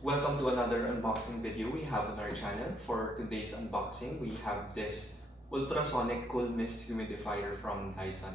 Welcome to another unboxing video we have on our channel. For today's unboxing, we have this ultrasonic cool mist humidifier from Dyson.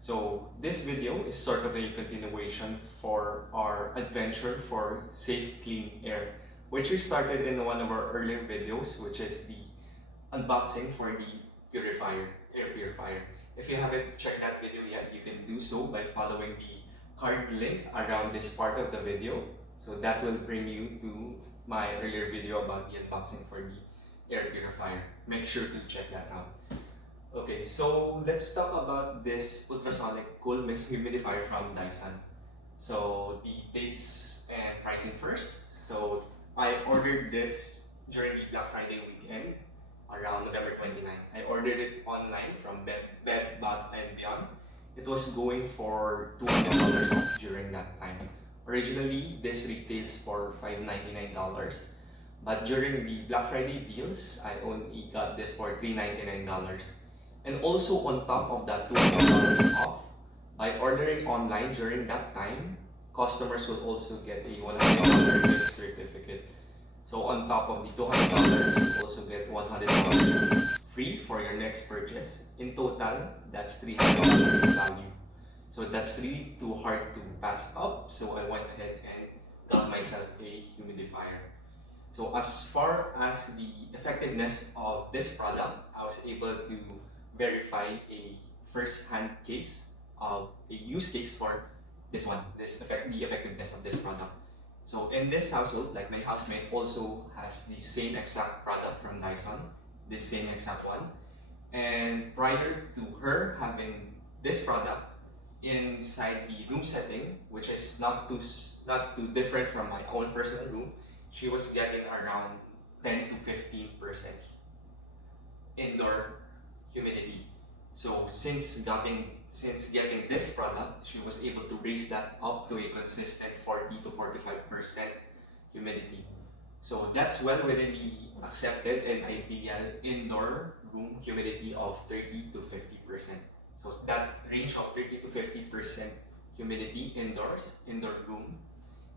So this video is sort of a continuation for our adventure for safe, clean air, which we started in one of our earlier videos, which is the unboxing for the air purifier. If you haven't checked that video yet, you can do so by following the card link around this part of the video. So that will bring you to my earlier video about the unboxing for the air purifier. Make sure to check that out. Okay, so let's talk about this ultrasonic cool mist humidifier from Dyson. So the dates and pricing first. So I ordered this during the Black Friday weekend around November 29th. I ordered it online from Bed Bath and Beyond. It was going for $200 off during that time. Originally, this retails for $599, but during the Black Friday deals, I only got this for $399. And also on top of that $200 off, by ordering online during that time, customers will also get a $100 gift certificate. So on top of the $200, you also get $100 free for your next purchase. In total, that's $300 value. So that's really too hard to pass up. So I went ahead and got myself a humidifier. So as far as the effectiveness of this product, I was able to verify a first-hand case of a use case for this one, the effectiveness of this product. So in this household, like my housemate also has the same exact product from Dyson, this same exact one. And prior to her having this product inside the room setting, which is not too different from my own personal room, she was getting around 10 to 15% indoor humidity. So since getting this product, she was able to raise that up to a consistent 40 to 45% humidity. So that's well within the accepted and ideal indoor room humidity of 30 to 50%. So that range of 30 to 50% humidity indoor room,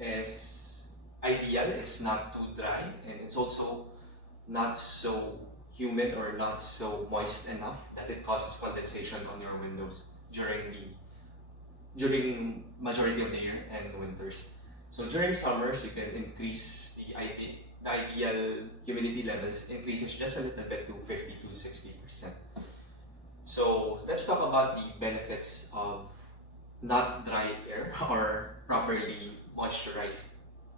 is ideal. It's not too dry, and it's also not so humid or not so moist enough that it causes condensation on your windows during majority of the year and winters. So during summers, you can increase the ideal humidity levels, increases just a little bit to 50 to 60%. So let's talk about the benefits of not dry air or properly moisturized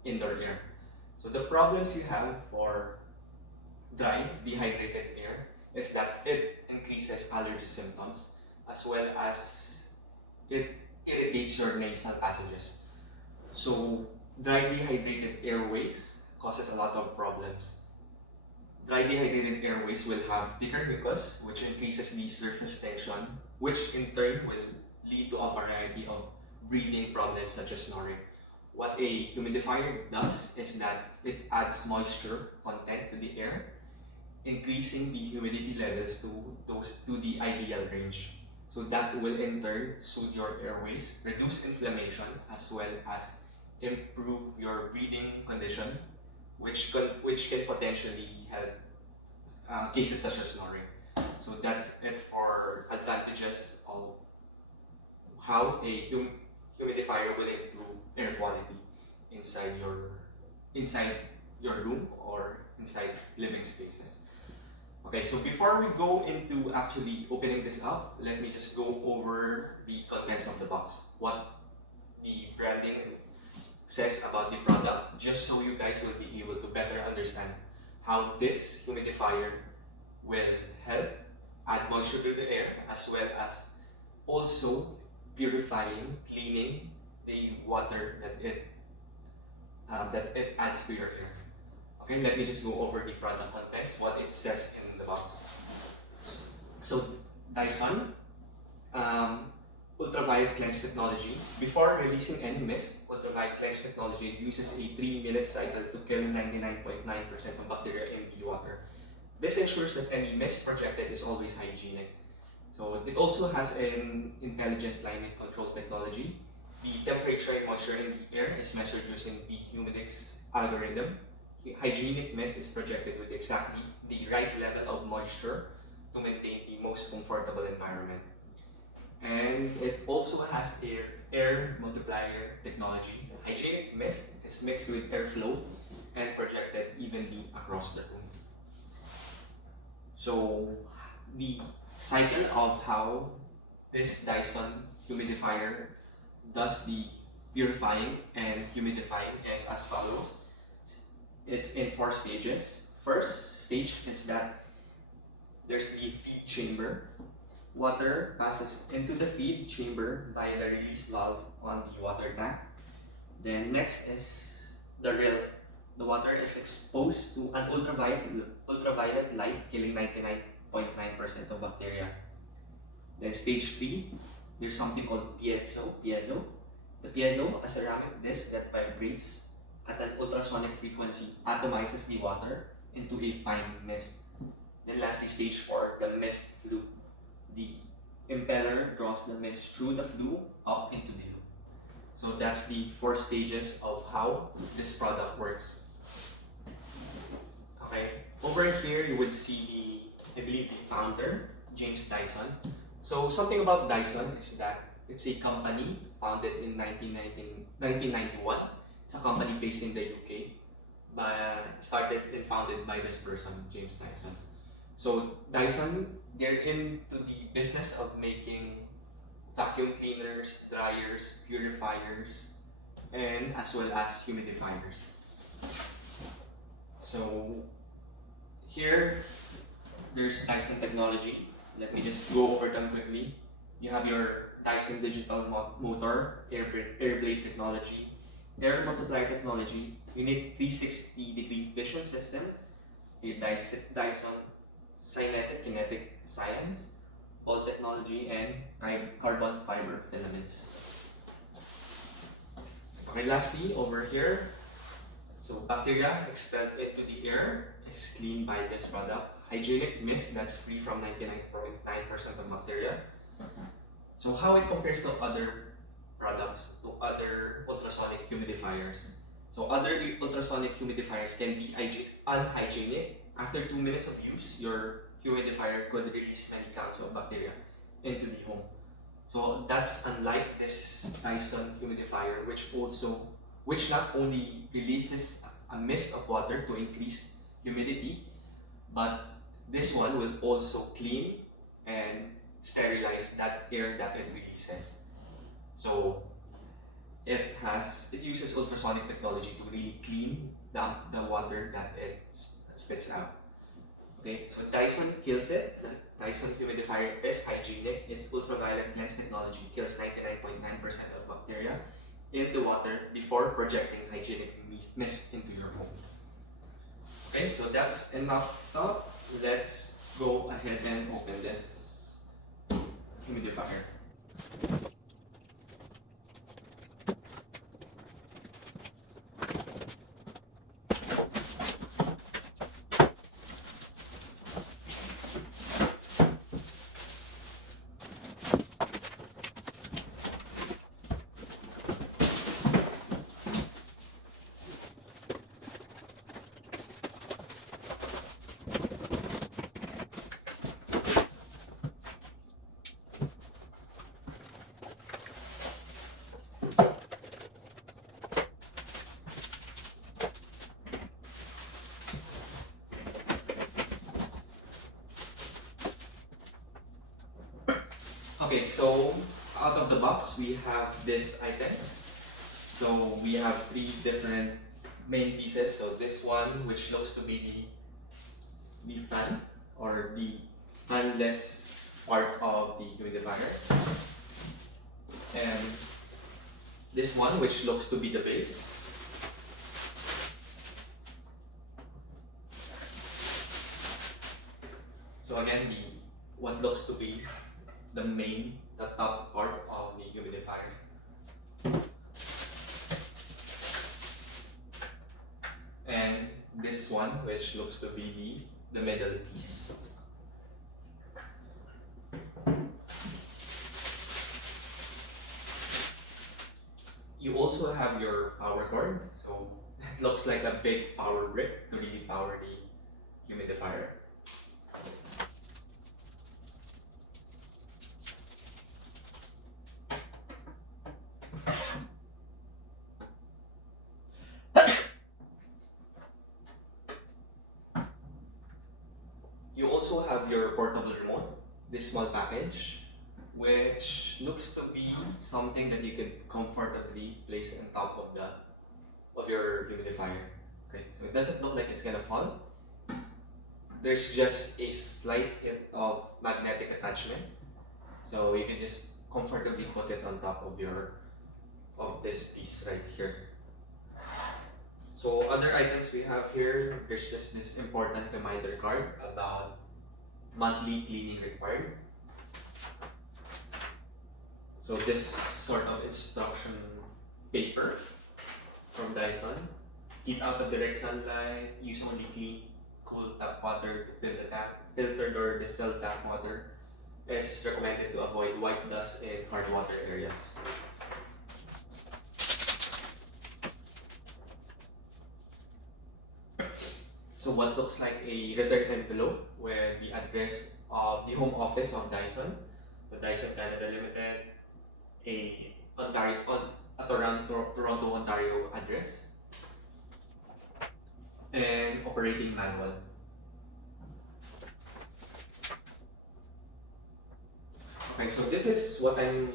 indoor air. So the problems you have for dry, dehydrated air is that it increases allergy symptoms as well as it irritates your nasal passages. So dry, dehydrated airways causes a lot of problems. Dry, dehydrated airways will have thicker mucus, which increases the surface tension, which in turn will lead to a variety of breathing problems such as snoring. What a humidifier does is that it adds moisture content to the air, increasing the humidity levels to the ideal range. So that will in turn soothe your airways, reduce inflammation, as well as improve your breathing condition, which can potentially help cases such as snoring. So that's it for advantages of how a humidifier will improve air quality inside your room or inside living spaces. Okay, so before we go into actually opening this up, let me just go over the contents of the box. What the branding says about the product, just so you guys will be able to better understand how this humidifier will help add moisture to the air, as well as also purifying, cleaning the water that it adds to your air. Okay, let me just go over the product contents, what it says in the box. So Dyson ultraviolet cleanse technology. Before releasing any mist, ultraviolet cleanse technology uses a 3-minute cycle to kill 99.9% of bacteria in the water. This ensures that any mist projected is always hygienic. So it also has an intelligent climate control technology. The temperature and moisture in the air is measured using the Humidix algorithm. Hygienic mist is projected with exactly the right level of moisture to maintain the most comfortable environment. And it also has air multiplier technology. Hygienic mist is mixed with airflow and projected evenly across the room. So the cycle of how this Dyson humidifier does the purifying and humidifying is as follows. It's in 4 stages. First stage is that there's the feed chamber. Water passes into the feed chamber by the release valve on the water tank. Then next is the rill. The water is exposed to an ultraviolet light, killing 99.9% of bacteria. Then stage 3, there's something called piezo. The piezo, a ceramic disc that vibrates at an ultrasonic frequency, atomizes the water into a fine mist. Then lastly, stage 4, the mist flue. The impeller draws the mist through the flue up into the loop. So that's the 4 stages of how this product works. Okay, over here you would see the, I believe, the founder, James Dyson. So something about Dyson is that it's a company founded in 1991. It's a company based in the UK, but started and founded by this person, James Dyson. So Dyson, they're into the business of making vacuum cleaners, dryers, purifiers, and as well as humidifiers. So here, there's Dyson technology. Let me just go over them quickly. You have your Dyson digital motor, air blade technology, air multiplier technology, unique 360-degree vision system, a Dyson kinetic science, all technology, and carbon fiber filaments. Okay, lastly, over here, so bacteria expelled into the air is cleaned by this product. Hygienic mist that's free from 99.9% of bacteria. So how it compares to other products, to other ultrasonic humidifiers. So other ultrasonic humidifiers can be unhygienic. After 2 minutes of use, your humidifier could release many counts of bacteria into the home. So that's unlike this Dyson humidifier, which not only releases a mist of water to increase humidity, but this one will also clean and sterilize that air that it releases. So it uses ultrasonic technology to really clean the water that it spits out. Okay, so Dyson kills it. The Dyson humidifier is hygienic. Its ultraviolet lens technology kills 99.9% of bacteria in the water before projecting hygienic mist into your home. Okay, so that's enough talk. Let's go ahead and open this humidifier. Okay, so out of the box, we have these items. So we have 3 different main pieces. So this one, which looks to be the fan, or the fanless part of the humidifier. And this one, which looks to be the base. So again, what looks to be the top part of the humidifier. And this one, which looks to be the middle piece. cord. So it looks like a big power brick to really power the humidifier. You also have your portable remote, this small package, which looks to be something that you could comfortably place on top of your humidifier. Okay, so it doesn't look like it's gonna fall. There's just a slight hint of magnetic attachment, so you can just comfortably put it on top of this piece right here. So other items we have here, there's just this important reminder card about monthly cleaning required. So this sort of instruction paper from Dyson. Keep out of direct sunlight, use only clean, cool tap water to fill the tap. Filtered or distilled tap water is recommended to avoid white dust in hard water areas. So what looks like a return envelope with the address of the home office of Dyson, so Dyson Canada Limited, a Toronto, Ontario address, and operating manual. Okay, so this is what I'm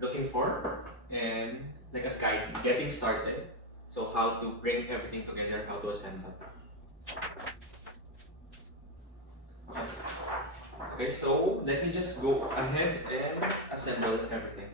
looking for, and like a guide getting started. So how to bring everything together, how to assemble. Okay, so let me just go ahead and assemble everything.